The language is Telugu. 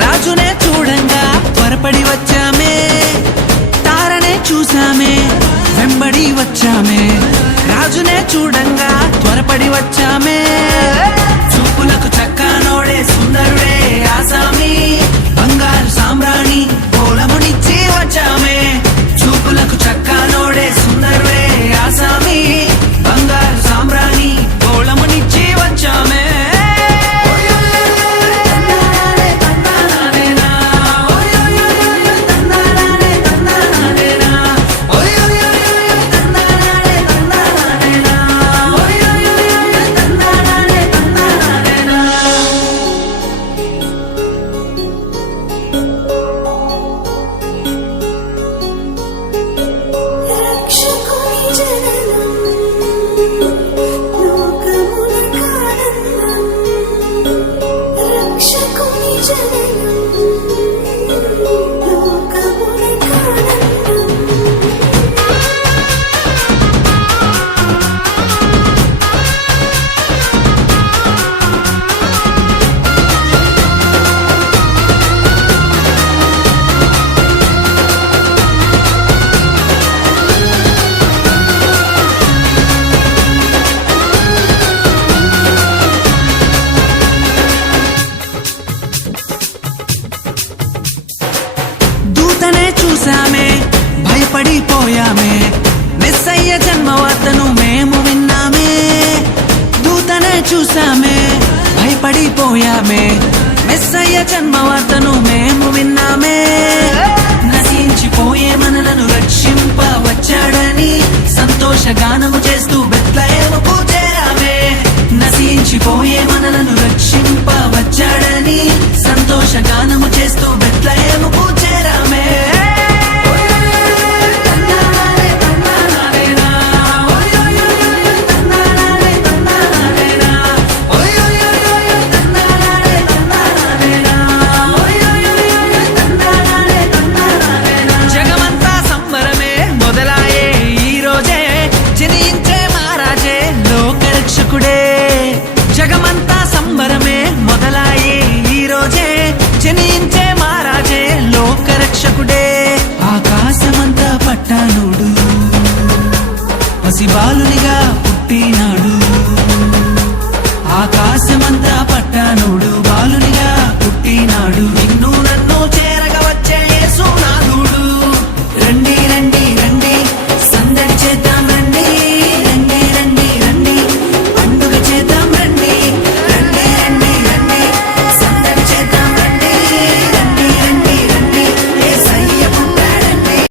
రాజునే చూడంగా త్వరపడి వచ్చామే, తారనే చూసామే వెంబడి వచ్చామే, రాజునే చూడంగా త్వరపడి వచ్చామే, చూపులకు చక్కానోడే సుందరుడే ఆసామి, బంగారు సామ్రాణి పోలమునిచ్చి వచ్చామే, చూపులకు చక్కానోడే సుందరుడే ఆసామి, బంగారు సామ్రాణి పోలమునిచ్చి వచ్చామే. దూతనే చూసామే భయపడిపోయామే, మెస్సయ్య జన్మవార్తను మేము విన్నామే, దూతనే చూసామే భయపడిపోయామే, మెస్సయ్య జన్మవార్తను మేము విన్నామే, నశించిపోయే మనలను రక్షింప వచ్చాడని సంతోషగానము చేస్తూ బెత్లెహేముకు చేరామే, నశించిపోయే మనలను రక్షింప వచ్చాడని సంతోషగానము చేస్తూ బెత్లెహేముకు చేరామే. జగమంతా సంబరమే మొదలాయే ఈ రోజే, జనించే మహారాజే లోకరక్షకుడే, జగమంతా సంబరమే మొదలాయే ఈ రోజే, జనించే మహారాజే లోకరక్షకుడే, ఆకాశమంతా పట్టానుడు పసిబాలునిగా పుట్టినాడు, ఆకాశమంతా పట్టానుడు బాలునిగా పుట్టినాడు.